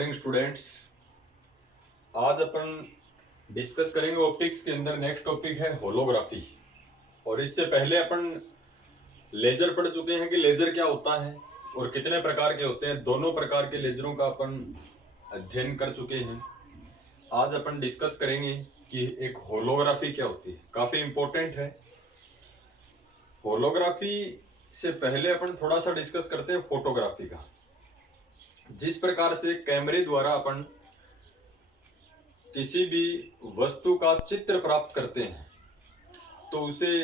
Morning students. आज अपन discuss करेंगे optics के अंदर नेक्स्ट टॉपिक है होलोग्राफी। और इससे पहले अपन लेजर पढ़ चुके हैं कि लेजर क्या होता है और कितने प्रकार के होते हैं। दोनों प्रकार के लेजरों का अपन अध्ययन कर चुके हैं। आज अपन डिस्कस करेंगे कि एक होलोग्राफी क्या होती है, काफी इंपॉर्टेंट है। होलोग्राफी से पहले अपन थोड़ा सा डिस्कस करते हैं फोटोग्राफी का। जिस प्रकार से कैमरे द्वारा अपन किसी भी वस्तु का चित्र प्राप्त करते हैं तो उसे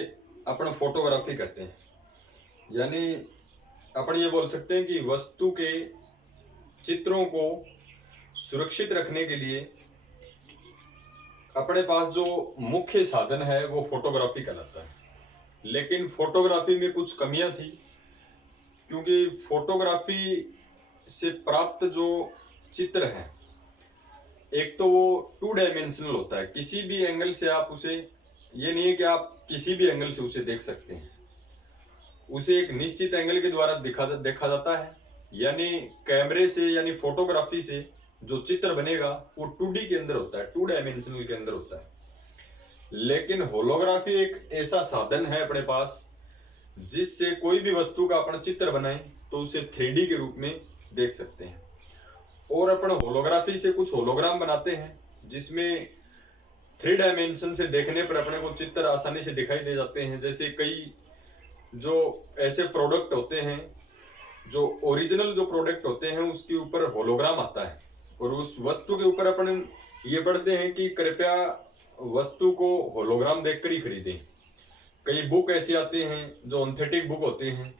अपन फोटोग्राफी कहते हैं। यानी अपन ये बोल सकते हैं कि वस्तु के चित्रों को सुरक्षित रखने के लिए अपने पास जो मुख्य साधन है वो फोटोग्राफी कहलाता है। लेकिन फोटोग्राफी में कुछ कमियां थी, क्योंकि फोटोग्राफी से प्राप्त जो चित्र है, एक तो वो 2 डायमेंशनल होता है। किसी भी एंगल से आप उसे, ये नहीं है कि आप किसी भी एंगल से उसे देख सकते हैं, उसे एक निश्चित एंगल के द्वारा देखा जाता है। यानी कैमरे से यानी फोटोग्राफी से जो चित्र बनेगा वो 2D के अंदर होता है, 2 डायमेंशनल के अंदर होता है। लेकिन होलोग्राफी एक ऐसा साधन है अपने पास जिससे कोई भी वस्तु का अपन चित्र बनाए तो उसे 3D के रूप में देख सकते हैं। और अपन होलोग्राफी से कुछ होलोग्राम बनाते हैं जिसमें 3 डायमेंशन से देखने पर अपने को चित्र आसानी से दिखाई दे जाते हैं। जैसे कई जो ऐसे प्रोडक्ट होते हैं, जो ओरिजिनल जो प्रोडक्ट होते हैं उसके ऊपर होलोग्राम आता है और उस वस्तु के ऊपर अपन ये पढ़ते हैं कि कृपया वस्तु को होलोग्राम देखकर ही खरीदें। कई बुक ऐसे आते हैं जो ऑथेंटिक बुक होते हैं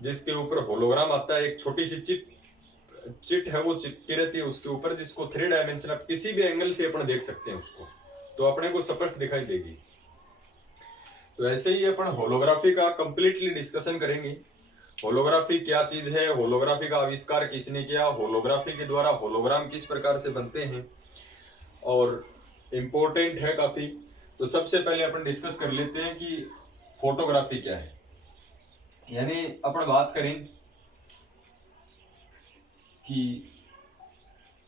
जिसके ऊपर होलोग्राम आता है। एक छोटी सी चिट है वो चिपकी रहती है उसके ऊपर, जिसको 3 डायमेंशन आप किसी भी एंगल से अपन देख सकते हैं उसको, तो अपने को स्पष्ट दिखाई देगी। तो ऐसे ही अपन होलोग्राफी का कंप्लीटली डिस्कशन करेंगे। होलोग्राफी क्या चीज है, होलोग्राफी का आविष्कार किसने किया, होलोग्राफी के द्वारा होलोग्राम किस प्रकार से बनते हैं, और इम्पोर्टेंट है काफी। तो सबसे पहले अपन डिस्कस कर लेते हैं कि फोटोग्राफी क्या है। यानी अपन बात करें कि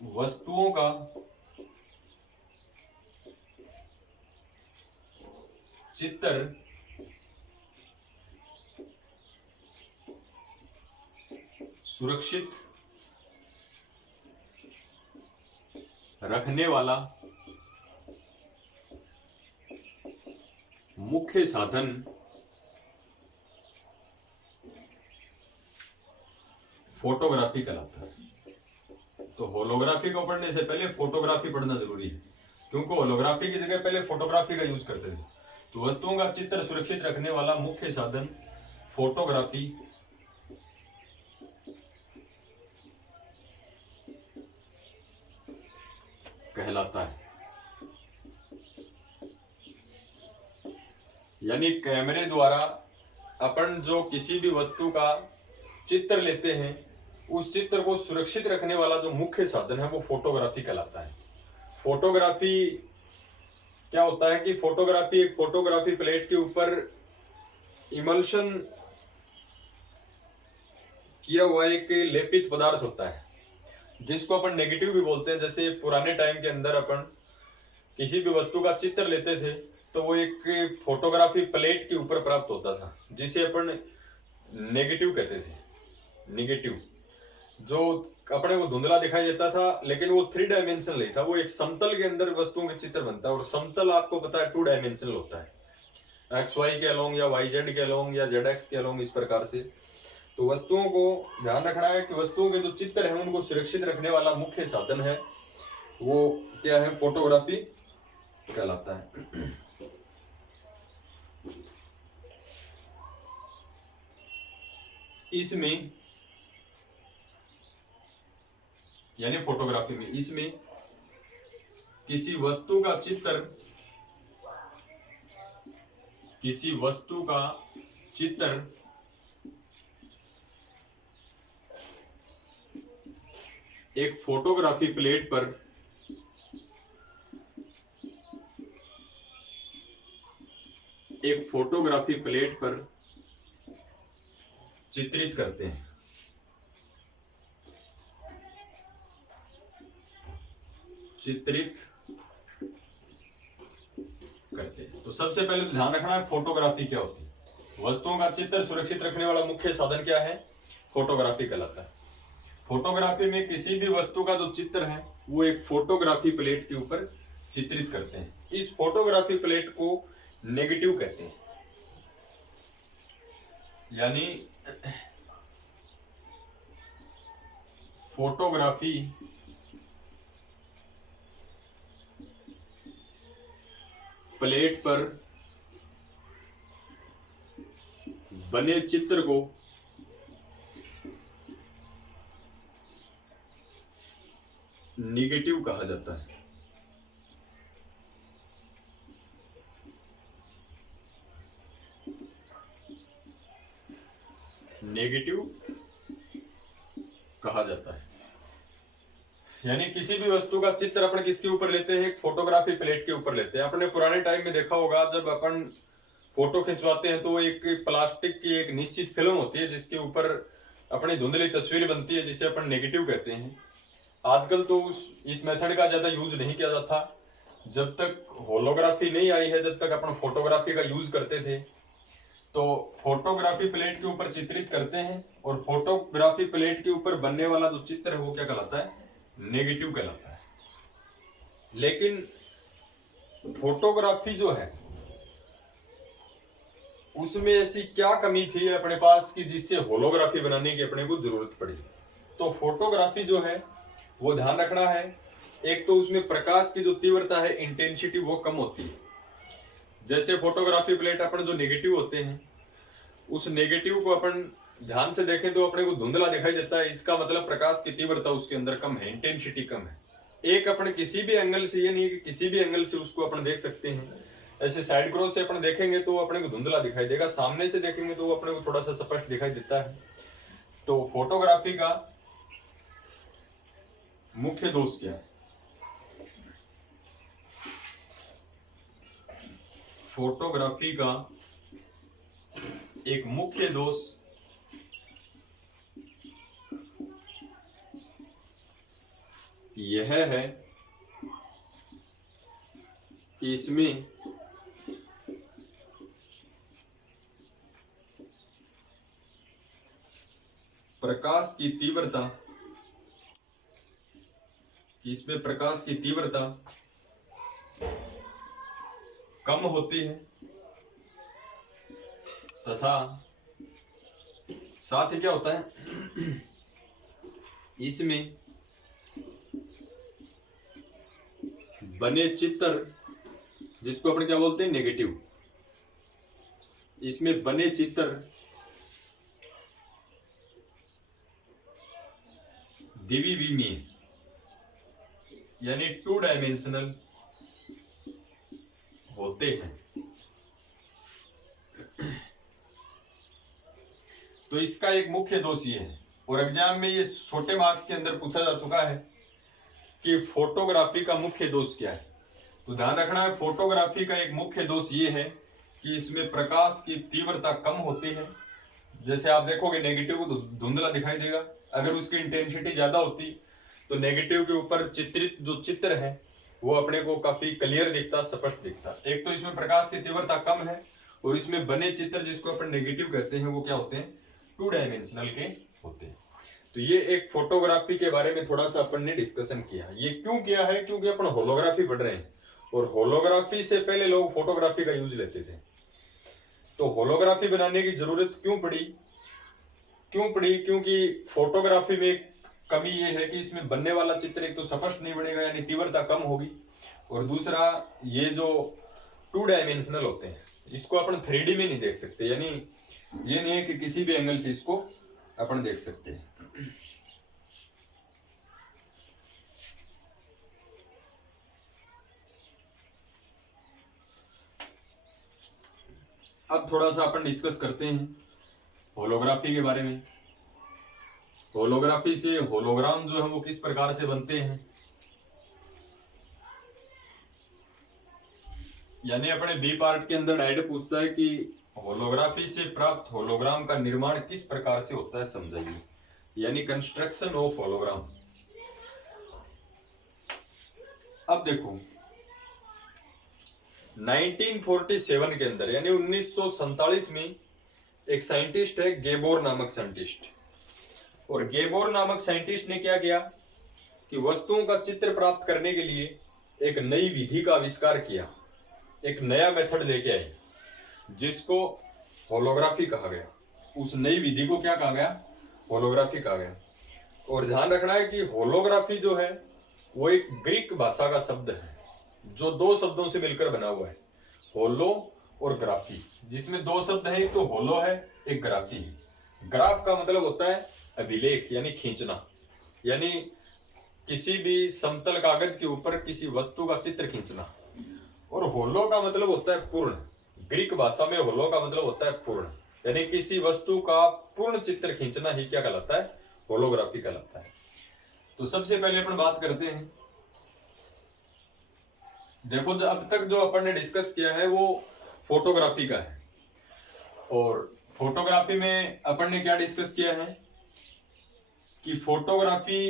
वस्तुओं का चित्र सुरक्षित रखने वाला मुख्य साधन फोटोग्राफी कहलाता है। तो होलोग्राफी को पढ़ने से पहले फोटोग्राफी पढ़ना जरूरी है, क्योंकि होलोग्राफी की जगह पहले फोटोग्राफी का यूज करते थे। तो वस्तुओं का चित्र सुरक्षित रखने वाला मुख्य साधन फोटोग्राफी कहलाता है। यानी कैमरे द्वारा अपन जो किसी भी वस्तु का चित्र लेते हैं, उस चित्र को सुरक्षित रखने वाला जो मुख्य साधन है वो फोटोग्राफी कहलाता है। फोटोग्राफी क्या होता है कि फोटोग्राफी एक फोटोग्राफी प्लेट के ऊपर इमल्शन किया हुआ एक लेपित पदार्थ होता है, जिसको अपन नेगेटिव भी बोलते हैं। जैसे पुराने टाइम के अंदर अपन किसी भी वस्तु का चित्र लेते थे तो वो एक फोटोग्राफी प्लेट के ऊपर प्राप्त होता था, जिसे अपन नेगेटिव कहते थे। नेगेटिव जो अपने को धुंधला दिखाई देता था, लेकिन वो 3 डायमेंशनल नहीं था, वो एक समतल के अंदर वस्तुओं के चित्र बनता है। और समतल आपको पता है 2 डायमेंशनल होता है, XY के अलोंग या YZ के अलोंग या ZX के अलोंग, इस प्रकार से। तो वस्तुओं को ध्यान रखना है कि वस्तुओं के जो चित्र हैं उनको सुरक्षित रखने वाला मुख्य साधन है वो क्या है, फोटोग्राफी कहलाता है। इसमें यानी फोटोग्राफी में इसमें किसी वस्तु का चित्र एक फोटोग्राफी प्लेट पर चित्रित करते हैं। चित्रित करते हैं। तो सबसे पहले तो ध्यान रखना है फोटोग्राफी क्या होती है। वस्तुओं का चित्र सुरक्षित रखने वाला मुख्य साधन क्या है? फोटोग्राफी कहलाता है। फोटोग्राफी में किसी भी वस्तु का जो चित्र है वो एक फोटोग्राफी प्लेट के ऊपर चित्रित करते हैं। इस फोटोग्राफी प्लेट को नेगेटिव कहते हैं। यानी फोटोग्राफी प्लेट पर बने चित्र को नेगेटिव कहा जाता है। नेगेटिव कहा जाता है। यानी किसी भी वस्तु का चित्र अपन किसके ऊपर लेते हैं? एक फोटोग्राफी प्लेट के ऊपर लेते हैं। अपने पुराने टाइम में देखा होगा, जब अपन फोटो खिंचवाते हैं तो एक प्लास्टिक की एक निश्चित फिल्म होती है जिसके ऊपर अपनी धुंधली तस्वीर बनती है, जिसे अपन नेगेटिव कहते हैं। आजकल तो इस मेथड का ज्यादा यूज नहीं किया जाता। जब तक होलोग्राफी नहीं आई है, जब तक अपन फोटोग्राफी का यूज करते थे, तो फोटोग्राफी प्लेट के ऊपर चित्रित करते हैं और फोटोग्राफी प्लेट के ऊपर बनने वाला जो चित्र है वो क्या कहलाता है? नेगेटिव कहलाता है। लेकिन फोटोग्राफी जो है उसमें ऐसी क्या कमी थी अपने पास कि जिससे होलोग्राफी बनाने की अपने को जरूरत पड़ी? तो फोटोग्राफी जो है वो ध्यान रखना है, एक तो उसमें प्रकाश की जो तीव्रता है, इंटेंसिटी, वो कम होती है। जैसे फोटोग्राफी प्लेट अपन जो नेगेटिव होते हैं, उस नेगेटिव को अपन ध्यान से देखें तो अपने को धुंधला दिखाई देता है। इसका मतलब प्रकाश की तीव्रता उसके अंदर कम है, इंटेंसिटी कम है। एक अपन किसी भी एंगल से, ये नहीं कि किसी भी एंगल से उसको अपन देख सकते हैं। ऐसे साइड क्रॉस से अपन देखेंगे तो अपने को धुंधला दिखाई देगा, सामने से देखेंगे तो वो अपने को थोड़ा सा स्पष्ट दिखाई देता है। तो फोटोग्राफी का मुख्य दोष क्या है? फोटोग्राफी का एक मुख्य दोष यह है कि इसमें प्रकाश की तीव्रता कम होती है तथा साथ ही क्या होता है, इसमें बने चित्र, जिसको अपन क्या बोलते हैं? नेगेटिव। इसमें बने चित्र द्विविमीय यानी 2 डायमेंशनल होते हैं। तो इसका एक मुख्य दोष ये है, और एग्जाम में ये छोटे मार्क्स के अंदर पूछा जा चुका है कि फोटोग्राफी का मुख्य दोष क्या है। तो ध्यान रखना है, फोटोग्राफी का एक मुख्य दोष ये है कि इसमें प्रकाश की तीव्रता कम होती है। जैसे आप देखोगे नेगेटिव को धुंधला दिखाई देगा, अगर उसकी इंटेंसिटी ज्यादा होती तो नेगेटिव के ऊपर चित्रित जो चित्र है वो अपने को काफी क्लियर दिखता, स्पष्ट दिखता। एक तो इसमें प्रकाश की तीव्रता कम है, और इसमें बने चित्र जिसको अपन नेगेटिव कहते हैं वो क्या होते हैं? 2 डायमेंशनल के होते हैं। तो ये एक फोटोग्राफी के बारे में थोड़ा सा अपन ने डिस्कशन किया। ये क्यों किया है? क्योंकि अपन होलोग्राफी पढ़ रहे हैं, और होलोग्राफी से पहले लोग फोटोग्राफी का यूज लेते थे। तो होलोग्राफी बनाने की जरूरत क्यों पड़ी? क्योंकि फोटोग्राफी में कमी ये है कि इसमें बनने वाला चित्र एक तो स्पष्ट नहीं बनेगा, यानी तीव्रता कम होगी, और दूसरा ये जो 2 डायमेंशनल होते हैं इसको अपन 3D में नहीं देख सकते। यानी ये नहीं है कि किसी भी एंगल से इसको अपन देख सकते हैं। अब थोड़ा सा अपन डिस्कस करते हैं होलोग्राफी के बारे में। होलोग्राफी से होलोग्राम जो है वो किस प्रकार से बनते हैं, यानी अपने बी पार्ट के अंदर डायरेक्ट पूछता है कि होलोग्राफी से प्राप्त होलोग्राम का निर्माण किस प्रकार से होता है, समझाइए। यानी कंस्ट्रक्शन ऑफ होलोग्राम। अब देखो 1947 के अंदर यानी 1947 में एक साइंटिस्ट है गेबोर नामक साइंटिस्ट, और गेबोर नामक साइंटिस्ट ने क्या किया कि वस्तुओं का चित्र प्राप्त करने के लिए एक नई विधि का आविष्कार किया, एक नया मेथड लेके आए जिसको होलोग्राफी कहा गया। उस नई विधि को क्या कहा गया? होलोग्राफी कहा गया। और ध्यान रखना है कि होलोग्राफी जो है वो एक ग्रीक भाषा का शब्द है जो दो शब्दों से मिलकर बना हुआ है, होलो और ग्राफी, जिसमें दो शब्द है, एक तो होलो है, एक ग्राफी है। ग्राफ का मतलब होता है अभिलेख यानी खींचना, यानी किसी भी समतल कागज के ऊपर किसी वस्तु का चित्र खींचना। और होलो का मतलब होता है पूर्ण, ग्रीक भाषा में होलो का मतलब होता है पूर्ण, यानी किसी वस्तु का पूर्ण चित्र खींचना ही क्या कहलाता है? होलोग्राफी कहलाता है। तो सबसे पहले अपन बात करते हैं, देखो जो अब तक जो अपन ने डिस्कस किया है वो फोटोग्राफी का है। और फोटोग्राफी में अपन ने क्या डिस्कस किया है कि फोटोग्राफी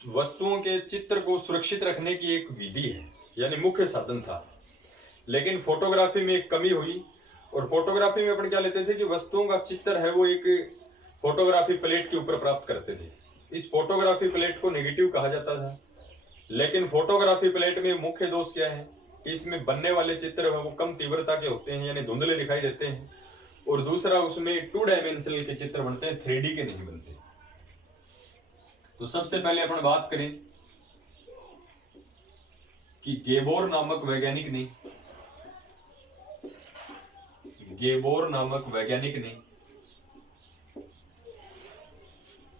वस्तुओं के चित्र को सुरक्षित रखने की एक विधि है, यानी मुख्य साधन था। लेकिन फोटोग्राफी में एक कमी हुई, और फोटोग्राफी में अपन क्या लेते थे कि वस्तुओं का चित्र है वो एक फोटोग्राफी प्लेट के ऊपर प्राप्त करते थे। इस फोटोग्राफी प्लेट को नेगेटिव कहा जाता था। लेकिन फोटोग्राफी प्लेट में मुख्य दोष क्या है कि इसमें बनने वाले चित्र है वो कम तीव्रता के होते हैं, यानी धुंधले दिखाई देते हैं। और दूसरा उसमें 2 डायमेंशनल के चित्र बनते हैं, 3D के नहीं बनते। तो सबसे पहले अपन बात करें कि गेबोर नामक वैज्ञानिक ने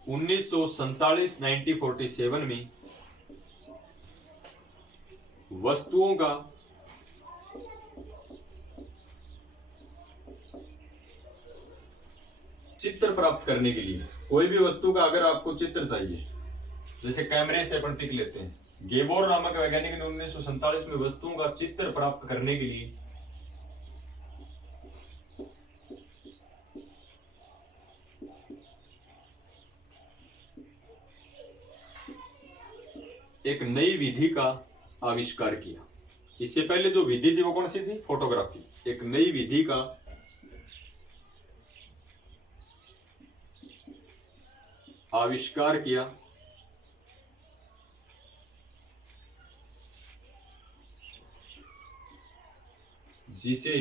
1947 में वस्तुओं का चित्र प्राप्त करने के लिए, कोई भी वस्तु का अगर आपको चित्र चाहिए, जैसे कैमरे से अपन पिक लेते हैं, गेबोर नामक वैज्ञानिक ने 1947 में वस्तुओं का चित्र प्राप्त करने के लिए एक नई विधि का आविष्कार किया। इससे पहले जो विधि थी वो कौन सी थी? फोटोग्राफी। एक नई विधि का आविष्कार किया जिसे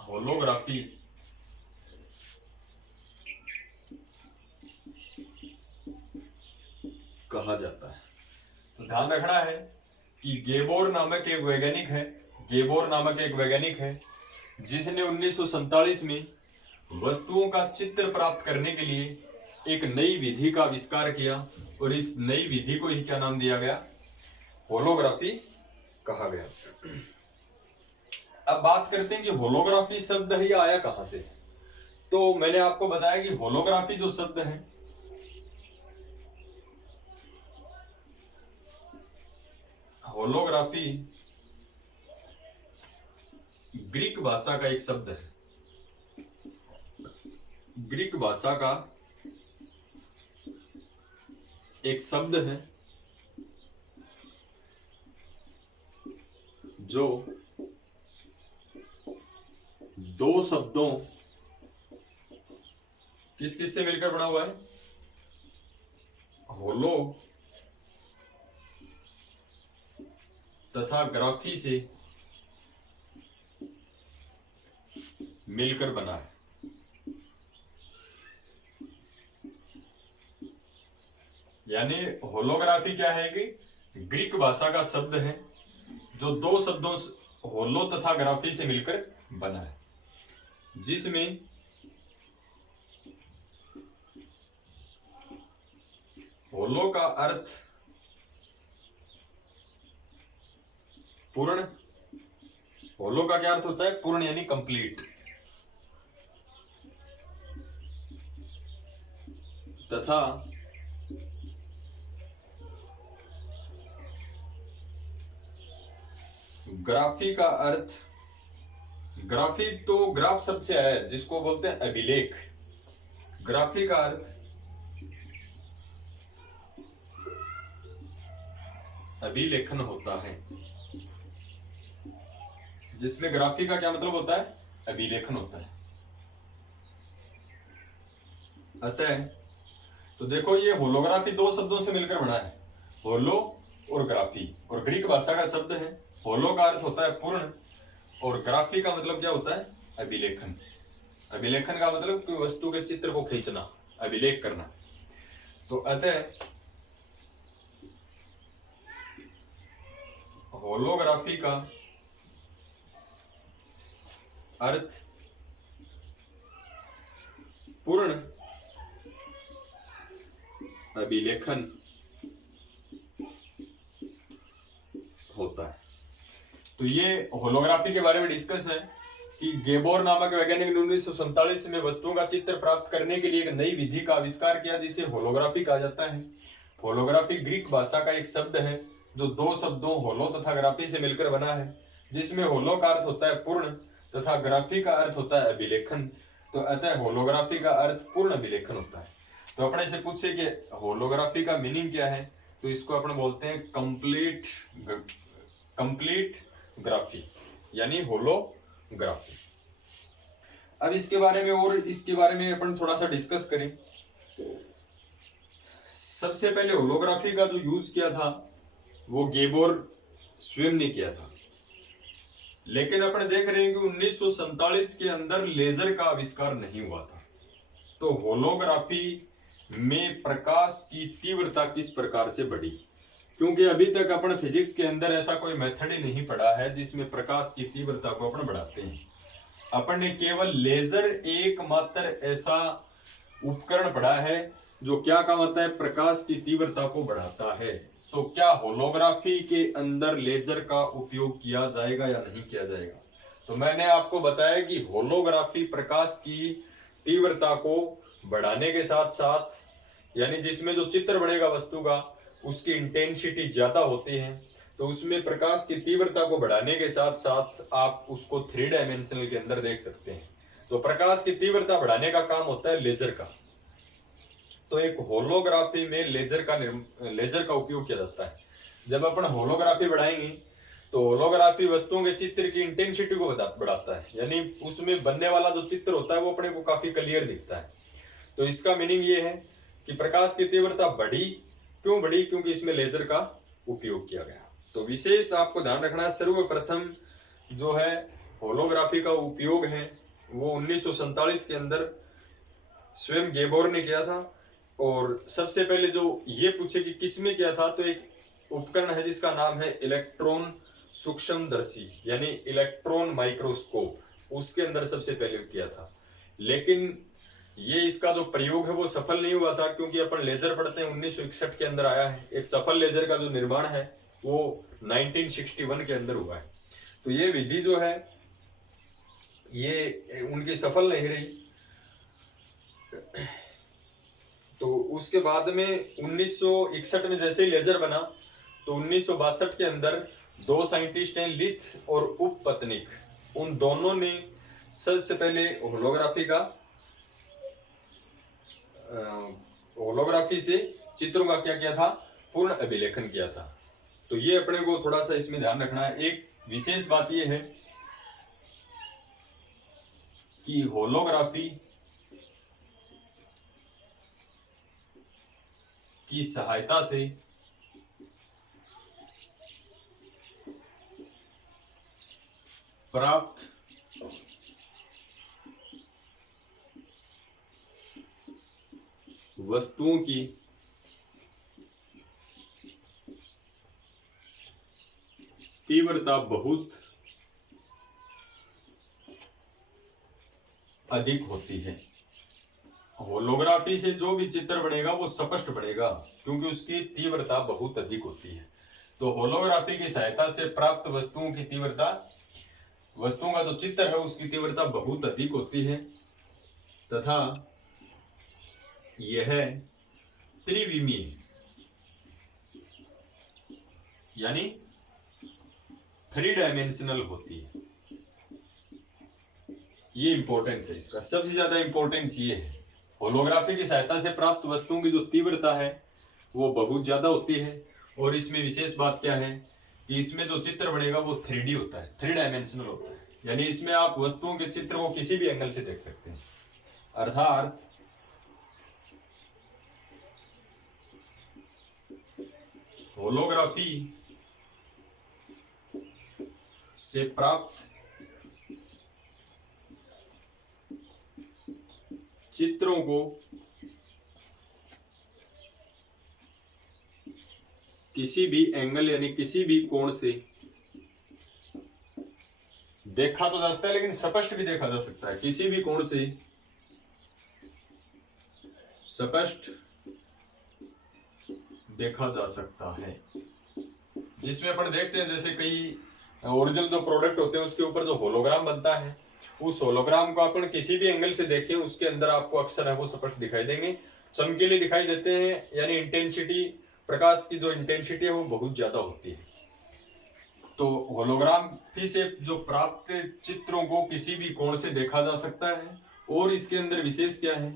होलोग्राफी कहा जाता है। तो ध्यान रखना है कि गेबोर नामक एक वैज्ञानिक है जिसने 1947 में वस्तुओं का चित्र प्राप्त करने के लिए एक नई विधि का आविष्कार किया, और इस नई विधि को ही क्या नाम दिया गया? होलोग्राफी कहा गया। अब बात करते हैं कि होलोग्राफी शब्द है ये आया कहां से। तो मैंने आपको बताया कि होलोग्राफी जो शब्द है होलोग्राफी ग्रीक भाषा का एक शब्द है। ग्रीक भाषा का एक शब्द है जो दो शब्दों किस किस से मिलकर बना हुआ है? होलो तथा ग्राफी से मिलकर बना है। यानी होलोग्राफी क्या है कि ग्रीक भाषा का शब्द है जो दो शब्दों होलो तथा ग्राफी से मिलकर बना है, जिसमें होलो का अर्थ पूर्ण, होलो का क्या अर्थ होता है? पूर्ण यानी कंप्लीट, तथा ग्राफी का अर्थ, ग्राफी तो ग्राफ शब्द से आया है जिसको बोलते हैं अभिलेख, ग्राफी का अर्थ अभिलेखन होता है, जिसमें ग्राफी का क्या मतलब होता है? अभिलेखन होता है। अतः तो देखो, ये होलोग्राफी दो शब्दों से मिलकर बना है, होलो और ग्राफी, और ग्रीक भाषा का शब्द है। होलो का अर्थ होता है पूर्ण, और ग्राफी का मतलब क्या होता है? अभिलेखन। अभिलेखन का मतलब कोई वस्तु के चित्र को खींचना, अभिलेख करना। तो अतः होलोग्राफी का अर्थ पूर्ण अभिलेखन होता है। तो ये होलोग्राफी के बारे में डिस्कस है कि गेबोर नामक वैज्ञानिक ने 1947 में वस्तुओं का चित्र प्राप्त करने के लिए एक नई विधि का आविष्कार किया, जिसे होलोग्राफी कहा जाता है। होलोग्राफी ग्रीक भाषा का एक शब्द है जो दो शब्दों होलो तथा ग्राफी से मिलकर बना है, जिसमें होलो का अर्थ होता है पूर्ण तथा ग्राफी का अर्थ होता है अभिलेखन। तो अतः होलोग्राफी का अर्थ पूर्ण अभिलेखन होता है। तो अपने से पूछे कि होलोग्राफी का मीनिंग क्या है, तो इसको अपन बोलते हैं कंप्लीट ग्राफी, यानी होलोग्राफी। अब इसके बारे में अपन थोड़ा सा डिस्कस करें। सबसे पहले होलोग्राफी का जो यूज किया था वो गेबोर स्वयं ने किया था, लेकिन अपन देख रहे हैं कि 1947 के अंदर लेजर का आविष्कार नहीं हुआ था। तो होलोग्राफी में प्रकाश की तीव्रता किस प्रकार से बढ़ी, क्योंकि अभी तक अपन फिजिक्स के अंदर ऐसा कोई मेथड ही नहीं पढ़ा है जिसमें प्रकाश की तीव्रता को अपन बढ़ाते हैं। अपन ने केवल लेजर एकमात्र ऐसा उपकरण पढ़ा है जो क्या काम आता है? प्रकाश की तीव्रता को बढ़ाता है। तो क्या होलोग्राफी के अंदर लेजर का उपयोग किया जाएगा या नहीं किया जाएगा? तो मैंने आपको बताया कि होलोग्राफी प्रकाश की तीव्रता को बढ़ाने के साथ साथ, यानी जिसमें जो चित्र बनेगा वस्तु का उसकी इंटेंसिटी ज्यादा होती है, तो उसमें प्रकाश की तीव्रता को बढ़ाने के साथ साथ आप उसको 3 डायमेंशनल के अंदर देख सकते हैं। तो प्रकाश की तीव्रता बढ़ाने का काम होता है लेजर का। तो एक होलोग्राफी में लेजर का उपयोग किया जाता है। जब अपन होलोग्राफी बढ़ाएंगे तो होलोग्राफी वस्तुओं के चित्र की इंटेंसिटी को बढ़ाता है, यानी उसमें बनने वाला जो चित्र होता है वो अपने को काफी क्लियर दिखता है। तो इसका मीनिंग ये है कि प्रकाश की तीव्रता बढ़ी। क्यों बढ़ी? क्योंकि इसमें लेजर का उपयोग किया गया। तो विशेष आपको ध्यान रखना है, सर्वप्रथम जो है होलोग्राफी का उपयोग है वो 1947 के अंदर स्वयं गेबोर ने किया था। और सबसे पहले जो ये पूछे कि किसमें किया था, तो एक उपकरण है जिसका नाम है इलेक्ट्रॉन सूक्ष्मदर्शी, यानी इलेक्ट्रॉन माइक्रोस्कोप, उसके अंदर सबसे पहले किया था। लेकिन ये इसका जो प्रयोग है वो सफल नहीं हुआ था, क्योंकि अपन लेजर पढ़ते हैं 1961 के अंदर आया है। एक सफल लेजर का जो निर्माण है वो 1961 के अंदर हुआ है। तो ये विधि जो है ये उनकी सफल नहीं रही। तो उसके बाद में 1961 में जैसे ही लेजर बना, तो 1962 के अंदर दो साइंटिस्ट हैं, लिथ और उपपत्निक, उन दोनों ने सबसे पहले होलोग्राफी से चित्रों का क्या किया था? पूर्ण अभिलेखन किया था। तो ये अपने को थोड़ा सा इसमें ध्यान रखना है। एक विशेष बात ये है कि होलोग्राफी की सहायता से प्राप्त वस्तुओं की तीव्रता बहुत अधिक होती है। होलोग्राफी से जो भी चित्र बनेगा वो स्पष्ट बनेगा, क्योंकि उसकी तीव्रता बहुत अधिक होती है। तो होलोग्राफी की सहायता से प्राप्त वस्तुओं की तीव्रता, वस्तुओं का जो चित्र है उसकी तीव्रता बहुत अधिक होती है, तथा यह त्रिविमीय यानी 3 डायमेंशनल होती है। ये इंपॉर्टेंस है, इसका सबसे ज्यादा इंपॉर्टेंस ये है होलोग्राफी की सहायता से प्राप्त वस्तुओं की जो तीव्रता है वो बहुत ज्यादा होती है। और इसमें विशेष बात क्या है कि इसमें जो चित्र बनेगा वो 3D होता है, 3 डायमेंशनल होता है, यानी इसमें आप वस्तुओं के चित्र को किसी भी एंगल से देख सकते हैं। अर्थात होलोग्राफी से प्राप्त चित्रों को किसी भी एंगल यानी किसी भी कोण से देखा तो जा सकता है, लेकिन स्पष्ट भी देखा जा सकता है। किसी भी कोण से स्पष्ट देखा जा सकता है, जिसमें अपन देखते हैं जैसे कई ओरिजिनल जो प्रोडक्ट होते हैं उसके ऊपर जो होलोग्राम बनता है, उस होलोग्राम को अपन किसी भी एंगल से देखें उसके अंदर आपको अक्षर है वो स्पष्ट दिखाई देंगे, चमकीले दिखाई देते हैं, यानी इंटेंसिटी, प्रकाश की जो इंटेंसिटी है वो बहुत ज्यादा होती है। तो होलोग्राफी से जो प्राप्त चित्रों को किसी भी कोण से देखा जा सकता है। और इसके अंदर विशेष क्या है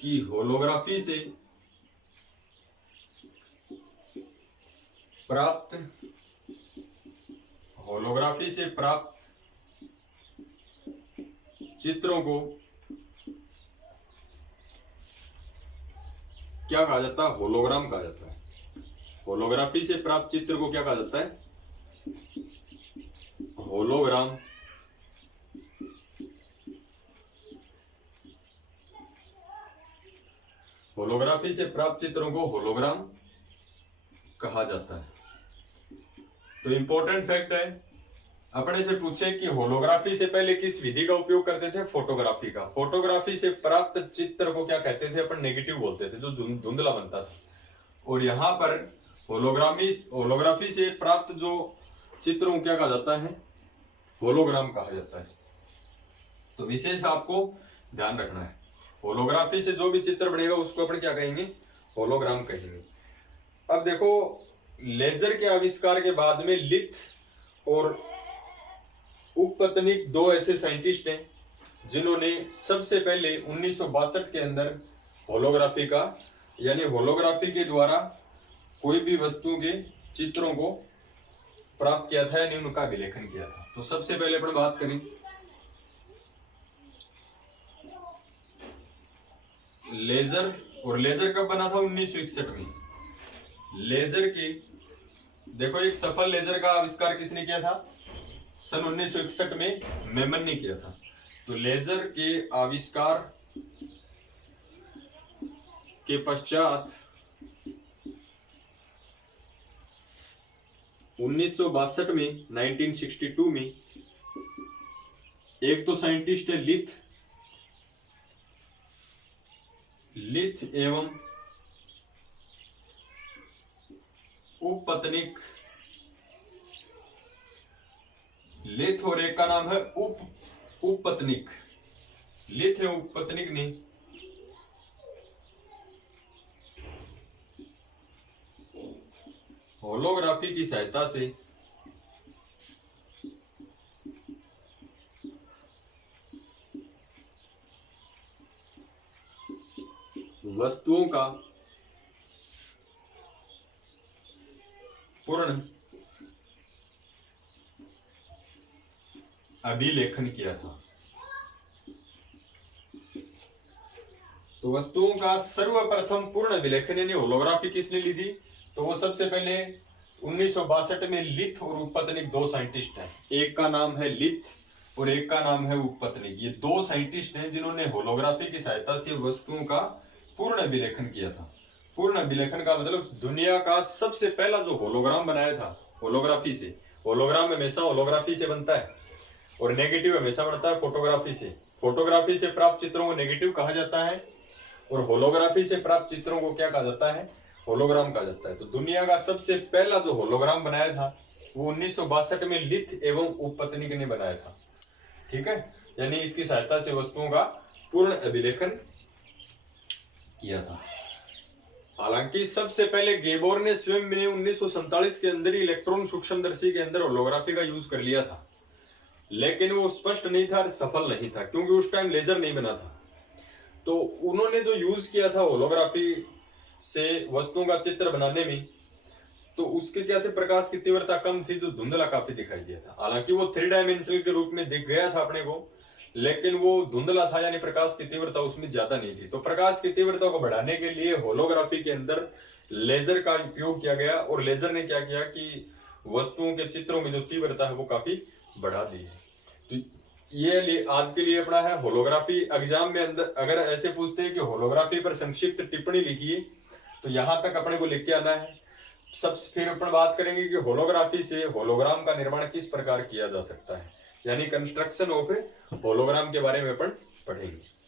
कि होलोग्राफी से प्राप्त चित्रों को क्या कहा जाता है? होलोग्राम कहा जाता है। होलोग्राफी से प्राप्त चित्र को क्या कहा जाता है? होलोग्राम। होलोग्राफी से प्राप्त चित्रों को होलोग्राम कहा जाता है। तो इंपॉर्टेंट फैक्ट है, अपने से पूछे कि होलोग्राफी से पहले किस विधि का उपयोग करते थे? फोटोग्राफी का। फोटोग्राफी से प्राप्त चित्र को क्या कहते थे? अपन नेगेटिव बोलते थे, जो धुंधला बनता था। और यहाँ पर होलोग्राफी से प्राप्त जो चित्रों को क्या कहा जाता है? होलोग्राम कहा जाता है। तो विशेष आपको ध्यान रखना है, होलोग्राफी से जो भी चित्र बनेगा उसको अपन क्या कहेंगे? होलोग्राम कहेंगे। अब देखो, लेजर के आविष्कार के बाद में लिथ और उपपत्तनिक दो ऐसे साइंटिस्ट हैं जिन्होंने सबसे पहले 1962 के अंदर होलोग्राफी का, यानी होलोग्राफी के द्वारा कोई भी वस्तु के चित्रों को प्राप्त किया था, यानी उनका विलेखन किया था। तो सबसे पहले अपन बात करें लेजर, और लेजर कब बना था? 1961 में। लेजर की देखो, एक सफल लेजर का आविष्कार किसने किया था? सन 1961 में मेमन ने किया था। तो लेजर के आविष्कार के पश्चात 1962 में, 1962 में एक तो साइंटिस्ट है लिथ एवं उपपत्तनिक। लिथ और एक का नाम है उपपत्तनिक। लिथ एवं उपपत्तनिक ने होलोग्राफी की सहायता से वस्तुओं का पूर्ण अभिलेखन किया था। तो वस्तुओं का सर्वप्रथम पूर्ण अभिलेखन यानी होलोग्राफी किसने ली थी? तो वो सबसे पहले 1962 में लिथ और उपपत्तनिक दो साइंटिस्ट हैं। एक का नाम है लिथ और एक का नाम है उपपत्तनिक। ये दो साइंटिस्ट हैं जिन्होंने होलोग्राफी की सहायता से वस्तुओं का पूर्ण अभिलेखन किया था। पूर्ण अभिलेखन का मतलब दुनिया का सबसे पहला जो होलोग्राम बनाया था होलोग्राफी से। होलोग्राम हमेशा होलोग्राफी से बनता है और नेगेटिव हमेशा बनता है फोटोग्राफी से। फोटोग्राफी से प्राप्त चित्रों को नेगेटिव कहा जाता है और होलोग्राफी से प्राप्त चित्रों को क्या कहा जाता है? होलोग्राम कहा जाता है। तो दुनिया का सबसे पहला जो होलोग्राम बनाया था वो 1962 में लिथ एवं उपपत्तनिक ने बनाया था। ठीक है, यानी इसकी सहायता से वस्तुओं का पूर्ण अभिलेखन किया था। हालांकि सबसे पहले गेबोर ने स्वयं में 1947 के अंदर ही इलेक्ट्रॉन सूक्ष्मदर्शी के अंदर होलोग्राफी का यूज कर लिया था। लेकिन वो स्पष्ट नहीं था, सफल नहीं था, क्योंकि उस टाइम लेजर नहीं बना था। तो उन्होंने जो यूज किया था होलोग्राफी से वस्तुओं का चित्र बनाने में, तो उसके क्या थे, प्रकाश की तीव्रता कम थी, जो धुंधला काफी दिखाई दिया था। हालांकि वो 3 डायमेंशनल के रूप में दिख गया था अपने को, लेकिन वो धुंधला था, यानी प्रकाश की तीव्रता उसमें ज्यादा नहीं थी। तो प्रकाश की तीव्रता को बढ़ाने के लिए होलोग्राफी के अंदर लेजर का उपयोग किया गया, और लेजर ने क्या किया कि वस्तुओं के चित्रों में जो तीव्रता है वो काफी बढ़ा दी है। तो ये आज के लिए अपना है होलोग्राफी। एग्जाम में अंदर अगर ऐसे पूछते हैं कि होलोग्राफी पर संक्षिप्त टिप्पणी लिखिए, तो यहां तक अपने को लिख के आना है। सबसे फिर अपन बात करेंगे कि होलोग्राफी से होलोग्राम का निर्माण किस प्रकार किया जा सकता है, यानी कंस्ट्रक्शन ऑफ होलोग्राम के बारे में अपन पढ़ेंगे।